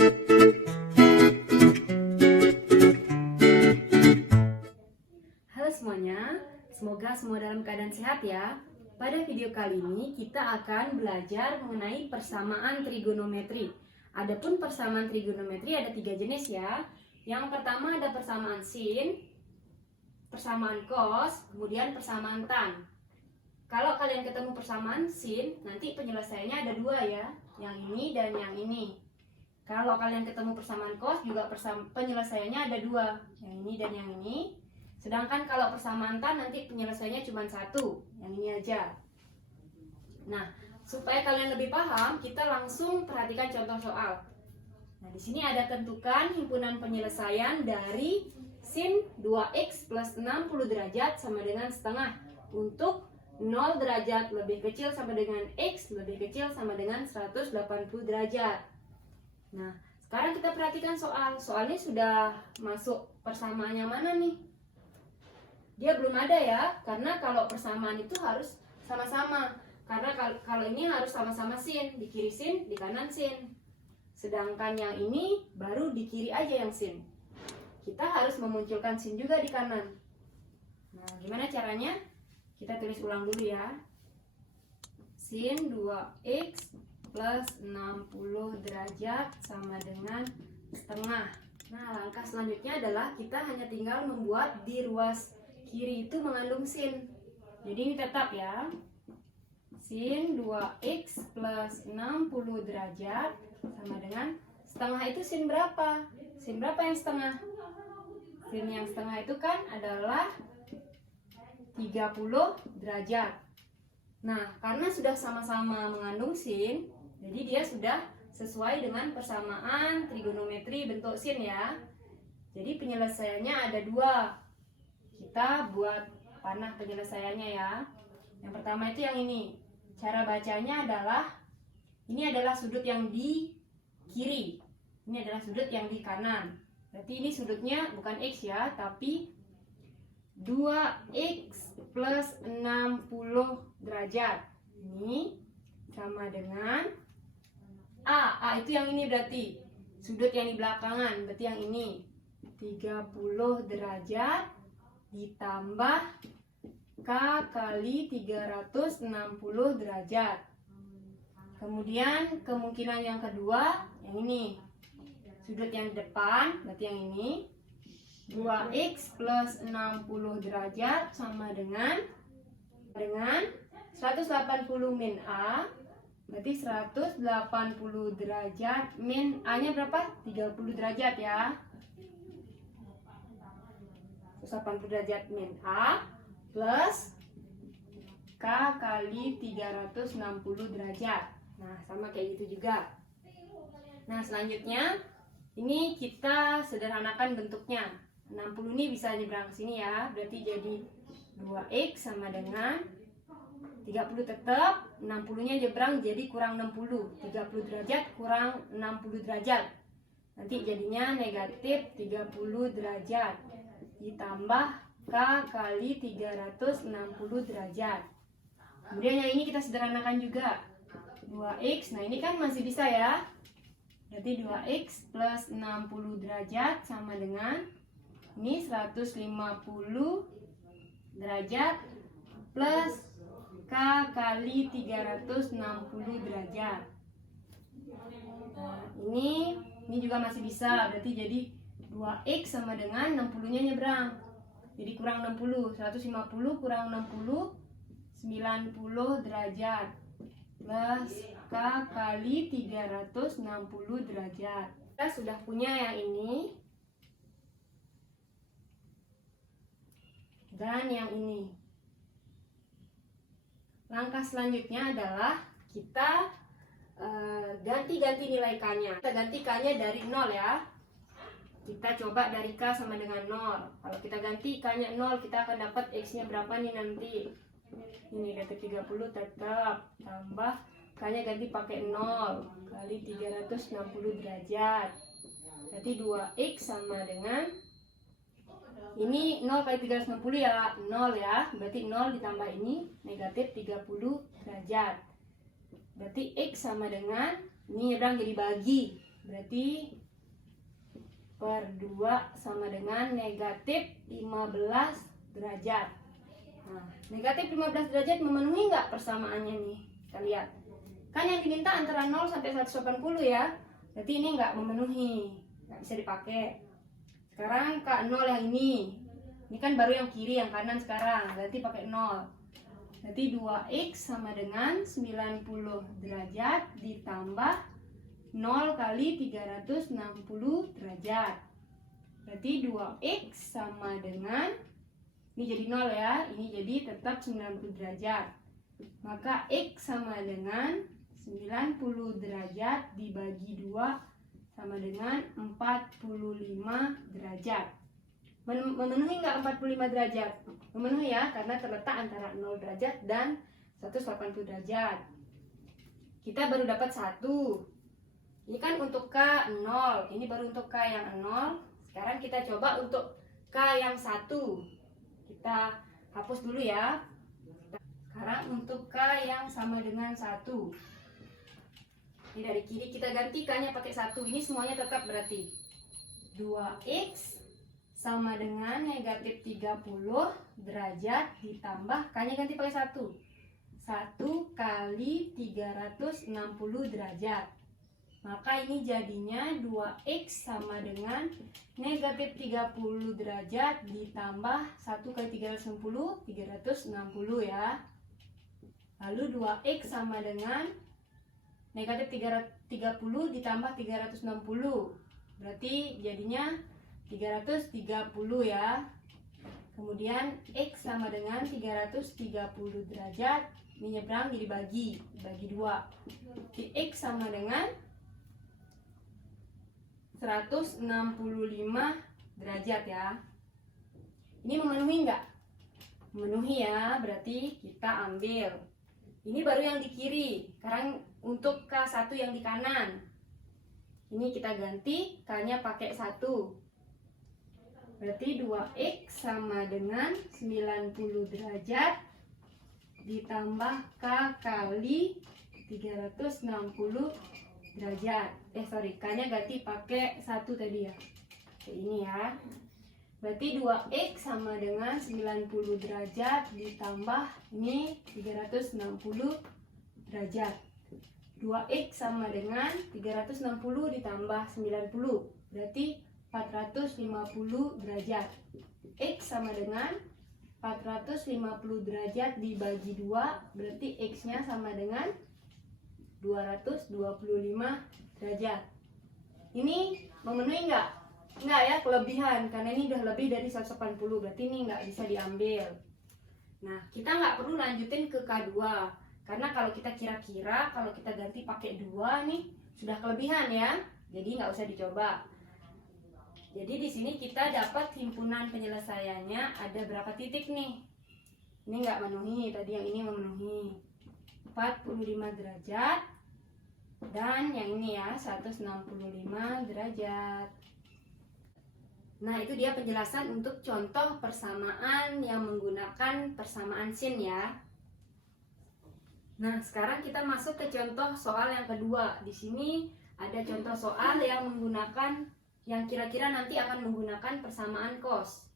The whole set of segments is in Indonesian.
Halo semuanya, semoga semua dalam keadaan sehat ya. Pada video kali ini kita akan belajar mengenai persamaan trigonometri. Adapun persamaan trigonometri ada 3 jenis ya. Yang pertama ada persamaan sin, persamaan cos, kemudian persamaan tan. Kalau kalian ketemu persamaan sin, nanti penyelesaiannya ada 2 ya, yang ini dan yang ini. Kalau kalian ketemu persamaan cos juga penyelesaiannya ada 2, yang ini dan yang ini. Sedangkan kalau persamaan tan nanti penyelesaiannya cuma 1, yang ini aja. Nah, supaya kalian lebih paham, kita langsung perhatikan contoh soal. Nah, di sini ada tentukan himpunan penyelesaian dari sin 2x plus 60 derajat sama dengan setengah untuk 0 derajat lebih kecil sama dengan x lebih kecil sama dengan 180 derajat. Nah, sekarang kita perhatikan soal. Soalnya sudah masuk persamaan yang mana nih? Dia belum ada ya, karena kalau persamaan itu harus sama-sama. Karena kalau ini harus sama-sama sin, di kiri sin, di kanan sin. Sedangkan yang ini baru di kiri aja yang sin. Kita harus memunculkan sin juga di kanan. Nah, gimana caranya? Kita tulis ulang dulu ya. Sin 2x plus 60 derajat sama dengan setengah. Nah, langkah selanjutnya adalah kita hanya tinggal membuat di ruas kiri itu mengandung sin. Jadi ini tetap ya. Sin 2x plus 60 derajat sama dengan setengah itu sin berapa? Sin berapa yang setengah? Sin yang setengah itu kan adalah 30 derajat. Nah, karena sudah sama-sama mengandung sin, jadi dia sudah sesuai dengan persamaan trigonometri bentuk sin ya. Jadi penyelesaiannya ada 2. Kita buat panah penyelesaiannya ya. Yang pertama itu yang ini. Cara bacanya adalah ini adalah sudut yang di kiri, ini adalah sudut yang di kanan. Berarti ini sudutnya bukan x ya, tapi 2x plus 60 derajat. Ini sama dengan A itu yang ini berarti sudut yang di belakangan, berarti yang ini 30 derajat ditambah K kali 360 derajat. Kemudian kemungkinan yang kedua yang ini, sudut yang di depan berarti yang ini 2x plus 60 derajat sama dengan 180 min A, berarti 180 derajat min A nya berapa? 30 derajat ya. 180 derajat min A plus K kali 360 derajat. Nah, sama kayak gitu juga. Nah, selanjutnya ini kita sederhanakan bentuknya. 60 ini bisa nyebrang ke sini ya. Berarti jadi 2x sama dengan 30 tetap, 60-nya nyebrang jadi kurang 60. 30 derajat kurang 60 derajat. Nanti jadinya negatif 30 derajat. Ditambah K kali 360 derajat. Kemudian yang ini kita sederhanakan juga. 2x, nah ini kan masih bisa ya. Berarti 2x plus 60 derajat sama dengan ini 150 derajat plus K kali 360 derajat. Nah, ini juga masih bisa. Berarti jadi 2x sama dengan 60-nya nyebrang. Jadi kurang 60. 150 kurang 60 90 derajat plus K kali 360 derajat. Kita sudah punya yang ini dan yang ini. Langkah selanjutnya adalah kita ganti-ganti nilai K-nya. Kita ganti K-nya dari 0 ya. Kita coba dari K sama dengan 0. Kalau kita ganti K-nya 0, kita akan dapat X-nya berapa nih nanti? Ini negatif 30 tetap, tambah K-nya ganti pakai 0 kali 360 derajat. Berarti 2x sama dengan ini 0 kali 360 ya 0 ya. Berarti 0 ditambah ini negatif 30 derajat. Berarti x sama dengan ini nyebrang jadi bagi Berarti per 2 sama dengan negatif 15 derajat. Nah, negatif 15 derajat memenuhi nggak persamaannya nih? Kita lihat. Kan yang diminta antara 0 sampai 180 ya. Berarti ini nggak memenuhi, nggak bisa dipakai. Sekarang K0 yang ini. Ini kan baru yang kiri, yang kanan sekarang. Berarti pakai 0. Berarti 2x sama dengan 90 derajat ditambah 0 kali 360 derajat. Berarti 2x sama dengan, ini jadi 0 ya, ini jadi tetap 90 derajat. Maka x sama dengan 90 derajat dibagi 2 sama dengan 45 derajat. Memenuhi nggak 45 derajat? Memenuhi ya, karena terletak antara 0 derajat dan 180 derajat. Kita baru dapat 1. Ini kan untuk K 0, ini baru untuk K yang 0. Sekarang kita coba untuk K yang 1. Kita hapus dulu ya. Sekarang untuk K yang sama dengan 1. Ini dari kiri kita ganti K-nya pakai 1. Ini semuanya tetap berarti 2x sama dengan negatif 30 derajat ditambah K-nya ganti pakai 1. 1 kali 360 derajat. Maka ini jadinya 2x sama dengan negatif 30 derajat ditambah 1 kali 360, 360 ya. Lalu 2x sama dengan negatif 30 ditambah 360. Berarti jadinya 330 ya. Kemudian x sama dengan 330 derajat. Ini nyebrang jadi bagi 2. X sama dengan 165 derajat ya. Ini memenuhi enggak? Memenuhi ya, berarti kita ambil. Ini baru yang di kiri. Sekarang untuk K1 yang di kanan. Ini kita ganti, K-nya pakai 1. Berarti 2x sama dengan 90 derajat ditambah K kali 360 derajat. K-nya ganti pakai 1 tadi ya. Kayak ini ya. Berarti 2x sama dengan 90 derajat ditambah ini 360 derajat. 2x sama dengan 360 ditambah 90. Berarti 450 derajat. X sama dengan 450 derajat dibagi 2. Berarti X-nya sama dengan 225 derajat. Ini memenuhi enggak? Enggak ya, kelebihan. Karena ini udah lebih dari 180. Berarti ini enggak bisa diambil. Nah, kita nggak perlu lanjutin ke K2. Karena kalau kita kira-kira, kalau kita ganti pakai 2 nih, sudah kelebihan ya. Jadi nggak usah dicoba. Jadi di sini kita dapat himpunan penyelesaiannya ada berapa titik nih? Ini nggak memenuhi, tadi yang ini memenuhi 45 derajat dan yang ini ya 165 derajat. Nah, itu dia penjelasan untuk contoh persamaan yang menggunakan persamaan sin ya. Nah, sekarang kita masuk ke contoh soal yang kedua. Di sini ada contoh soal yang menggunakan yang kira-kira nanti akan menggunakan persamaan cos.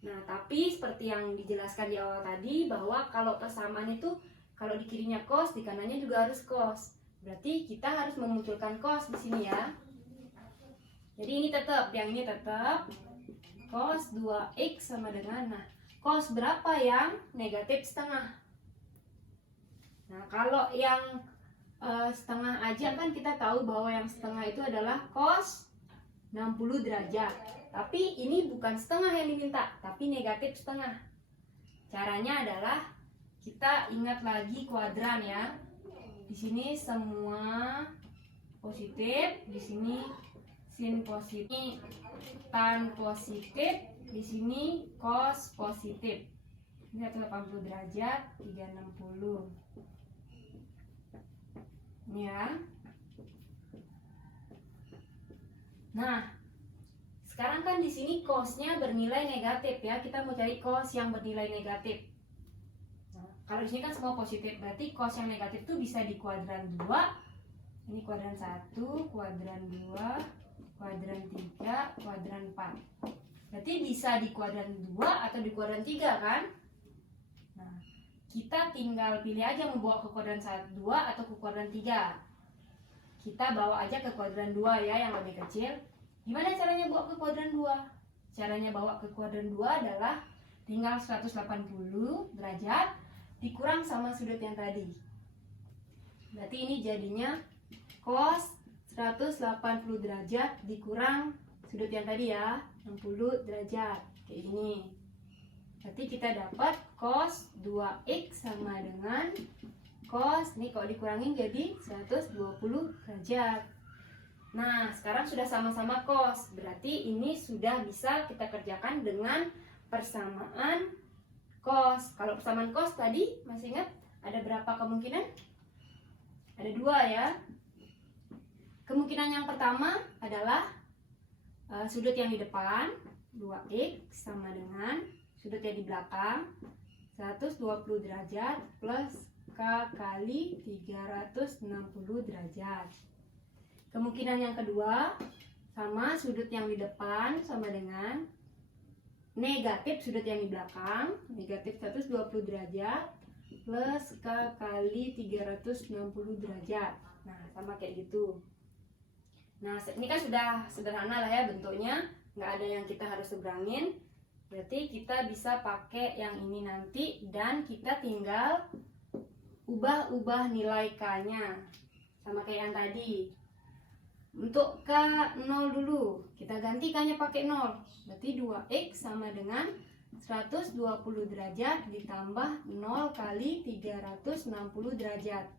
Nah, tapi seperti yang dijelaskan di awal tadi bahwa kalau persamaan itu kalau di kirinya cos, di kanannya juga harus cos. Berarti kita harus memunculkan cos di sini ya. Jadi ini tetap, yang ini tetap cos 2x sama dengan, nah, cos berapa yang negatif setengah? Nah, kalau yang setengah aja kan kita tahu bahwa yang setengah itu adalah cos 60 derajat. Tapi ini bukan setengah yang diminta, tapi negatif setengah. Caranya adalah kita ingat lagi kuadran ya. Di sini semua positif, di sini sin positif, tan positif, di sini cos positif. Ini 180 derajat, 360. Ini ya. Nah, sekarang kan di sini cosnya bernilai negatif ya. Kita mau cari cos yang bernilai negatif. Nah, kalau di sini kan semua positif, berarti cos yang negatif itu bisa di kuadran 2 Ini kuadran 1, kuadran 2, kuadran 3, kuadran 4. Berarti bisa di kuadran 2 atau di kuadran 3 kan? Nah, kita tinggal pilih aja mau bawa ke kuadran 2 atau ke kuadran 3. Kita bawa aja ke kuadran 2 ya, yang lebih kecil. Gimana caranya bawa ke kuadran 2? Caranya bawa ke kuadran 2 adalah tinggal 180 derajat dikurang sama sudut yang tadi. Berarti ini jadinya cos 180 derajat dikurang sudut yang tadi ya, 60 derajat. Kayak gini. Berarti kita dapat cos 2x sama dengan cos, nih kalau dikurangin jadi 120 derajat. Nah, sekarang sudah sama-sama cos. Berarti ini sudah bisa kita kerjakan dengan persamaan cos. Kalau persamaan cos tadi, masih ingat ada berapa kemungkinan? Ada 2 ya. Kemungkinan yang pertama adalah sudut yang di depan 2x sama dengan sudut yang di belakang 120 derajat plus k kali 360 derajat. Kemungkinan yang kedua sama sudut yang di depan sama dengan negatif sudut yang di belakang, negatif 120 derajat plus k kali 360 derajat. Nah, sama kayak gitu. Nah, ini kan sudah sederhana lah ya bentuknya, nggak ada yang kita harus seberangin. Berarti kita bisa pakai yang ini nanti dan kita tinggal ubah-ubah nilai k-nya sama kayak yang tadi. Untuk k0 dulu, kita ganti k-nya pakai 0. Berarti 2x sama dengan 120 derajat ditambah 0 kali 360 derajat.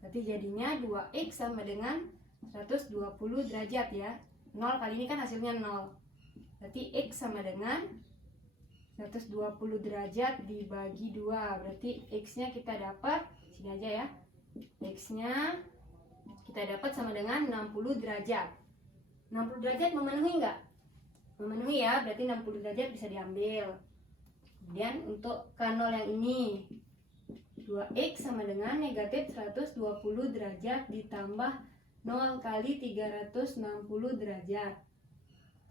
Berarti jadinya 2x sama dengan 120 derajat ya. 0 kali ini kan hasilnya 0. Berarti x sama dengan 120 derajat dibagi 2. Berarti x-nya kita dapat, sini aja ya. X-nya kita dapat sama dengan 60 derajat. 60 derajat memenuhi enggak? Memenuhi ya, berarti 60 derajat bisa diambil. Kemudian untuk K0 yang ini 2x sama dengan negatif 120 derajat ditambah 0 kali 360 derajat.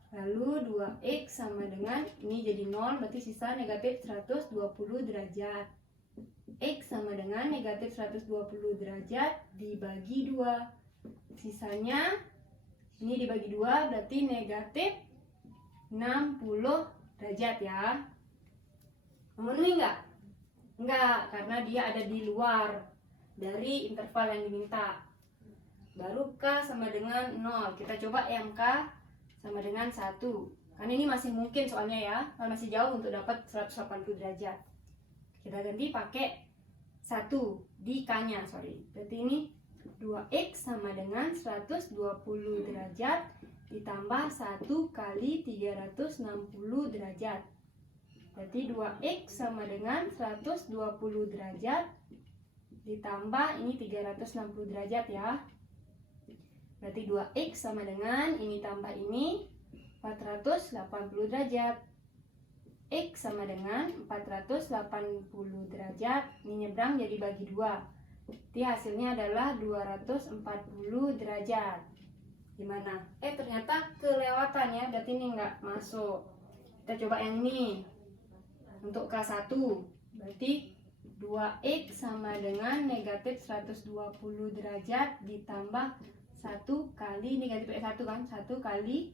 Lalu 2x sama dengan, ini jadi 0, berarti sisa negatif 120 derajat. X sama dengan negatif 120 derajat dibagi 2. Sisanya, ini dibagi 2, berarti negatif 60 derajat ya. Memenuhi enggak? Enggak, karena dia ada di luar dari interval yang diminta. Baru K sama dengan 0. Kita coba yang K sama dengan 1. Kan ini masih mungkin soalnya ya, masih jauh untuk dapat 180 derajat. Kita ganti pakai 1 di K-nya, sorry. Berarti ini 2x sama dengan 120 derajat ditambah 1 kali 360 derajat. Berarti 2x sama dengan 120 derajat ditambah ini 360 derajat ya. Berarti 2x sama dengan ini tambah ini 480 derajat. X sama dengan 480 derajat. Ini nyebrang jadi bagi 2. Jadi hasilnya adalah 240 derajat. Gimana? Ternyata kelewatan ya. Berarti ini nggak masuk. Kita coba yang ini. Untuk K1 berarti 2x sama dengan negatif 120 derajat ditambah 1 kali negatif 1 kan, 1 kali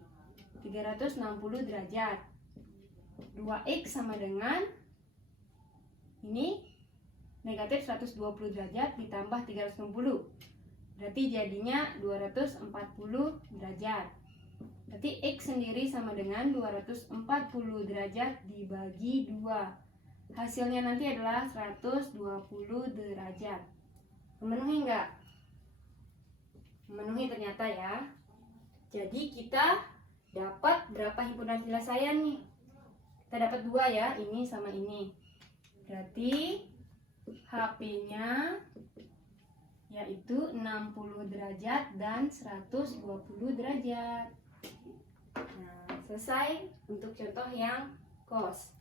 360 derajat. 2x sama dengan ini negatif 120 derajat ditambah 360. Berarti jadinya 240 derajat. Berarti x sendiri sama dengan 240 derajat dibagi 2. Hasilnya nanti adalah 120 derajat. Memenuhi enggak? Memenuhi ternyata ya. Jadi kita dapat berapa himpunan penyelesaian nih? Kita dapat 2 ya, ini sama ini. Berarti HP-nya yaitu 60 derajat dan 120 derajat. Nah, selesai untuk contoh yang cos.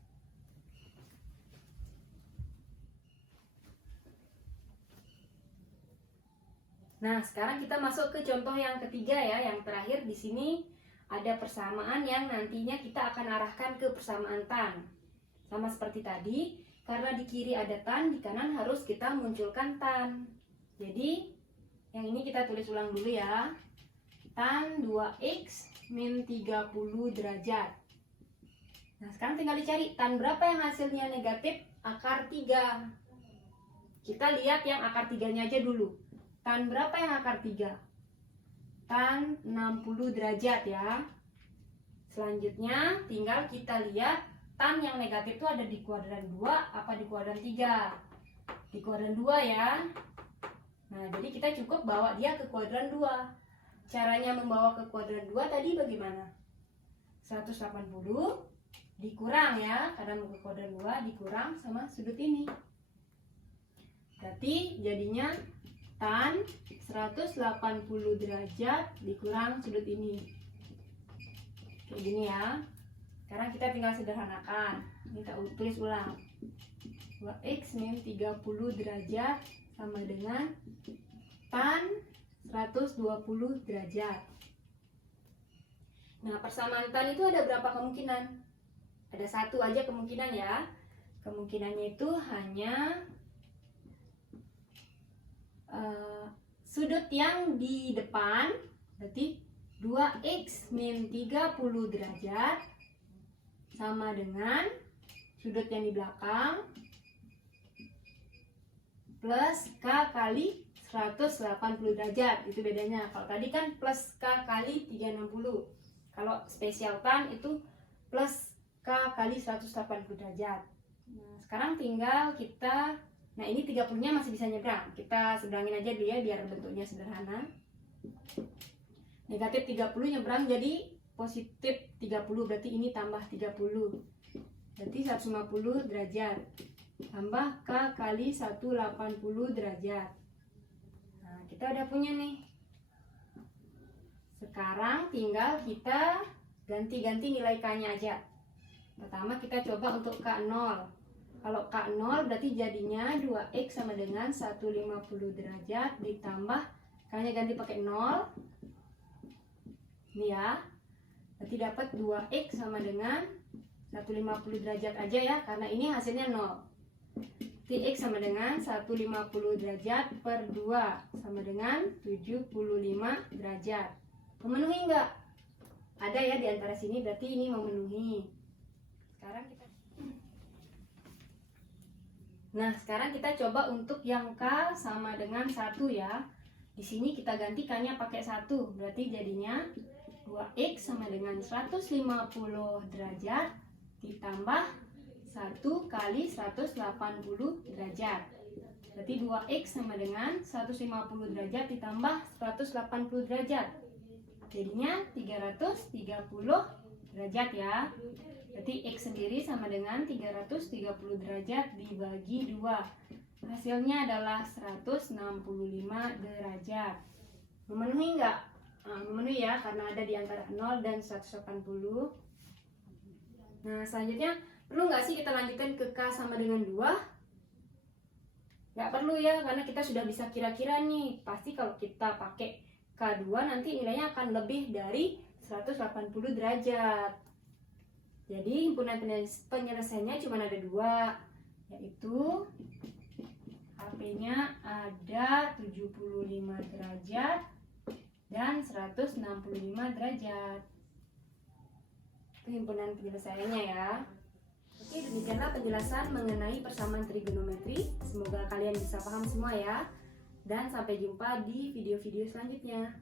Nah, sekarang kita masuk ke contoh yang ketiga ya, yang terakhir di sini ada persamaan yang nantinya kita akan arahkan ke persamaan tan. Sama seperti tadi, karena di kiri ada tan, di kanan harus kita munculkan tan. Jadi, yang ini kita tulis ulang dulu ya. Tan 2x min 30 derajat. Nah, sekarang tinggal dicari tan berapa yang hasilnya negatif akar 3. Kita lihat yang akar 3-nya aja dulu. Tan berapa yang akar 3? Tan 60 derajat ya. Selanjutnya tinggal kita lihat tan yang negatif itu ada di kuadran 2 apa di kuadran 3? Di kuadran 2 ya. Nah, jadi kita cukup bawa dia ke kuadran 2. Caranya membawa ke kuadran 2 tadi bagaimana? 180 dikurang ya, karena mau ke kuadran 2 dikurang sama sudut ini. Berarti jadinya tan 180 derajat dikurang sudut ini. Kayak gini ya. Sekarang kita tinggal sederhanakan. Ini kita tulis ulang. 2x min 30 derajat sama dengan tan 120 derajat. Nah, persamaan tan itu ada berapa kemungkinan? Ada satu aja kemungkinan ya. Kemungkinannya itu hanya sudut yang di depan, berarti 2x min 30 derajat sama dengan sudut yang di belakang plus k kali 180 derajat. Itu bedanya. Kalau tadi kan plus k kali 360. Kalau spesial tan itu plus k kali 180 derajat. Nah, sekarang tinggal kita, nah ini 30-nya masih bisa nyebrang. Kita seberangin aja dulu ya biar bentuknya sederhana. Negatif 30 nyebrang jadi positif 30, berarti ini tambah 30. Berarti 150 derajat. Tambah k kali 180 derajat. Nah, kita udah punya nih. Sekarang tinggal kita ganti-ganti nilai k-nya aja. Pertama kita coba untuk k0. Kalau k0 berarti jadinya 2x sama dengan 150 derajat ditambah k-nya ganti pakai 0. Ini ya. Berarti dapat 2x sama dengan 150 derajat aja ya, karena ini hasilnya 0. X sama dengan 150 derajat per 2 sama dengan 75 derajat. Memenuhi enggak? Ada ya di antara sini, berarti ini memenuhi. Sekarang kita coba untuk yang K sama dengan 1 ya. Di sini kita ganti K-nya pakai 1, berarti jadinya 2x sama dengan 150 derajat ditambah 1 kali 180 derajat. Berarti 2x sama dengan 150 derajat ditambah 180 derajat. Jadinya 330 derajat ya. Berarti x sendiri sama dengan 330 derajat dibagi 2. Hasilnya adalah 165 derajat. Memenuhi enggak? Memenuhi ya, karena ada di antara 0 dan 180. Nah, selanjutnya perlu nggak sih kita lanjutkan ke K sama dengan 2? Nggak perlu ya, karena kita sudah bisa kira-kira nih. Pasti kalau kita pakai K2 nanti nilainya akan lebih dari 180 derajat. Jadi himpunan penyelesaiannya cuma ada 2, yaitu HP-nya ada 75 derajat dan 165 derajat. Itu himpunan penyelesaiannya ya. Oke, demikianlah penjelasan mengenai persamaan trigonometri. Semoga kalian bisa paham semua ya. Dan sampai jumpa di video-video selanjutnya.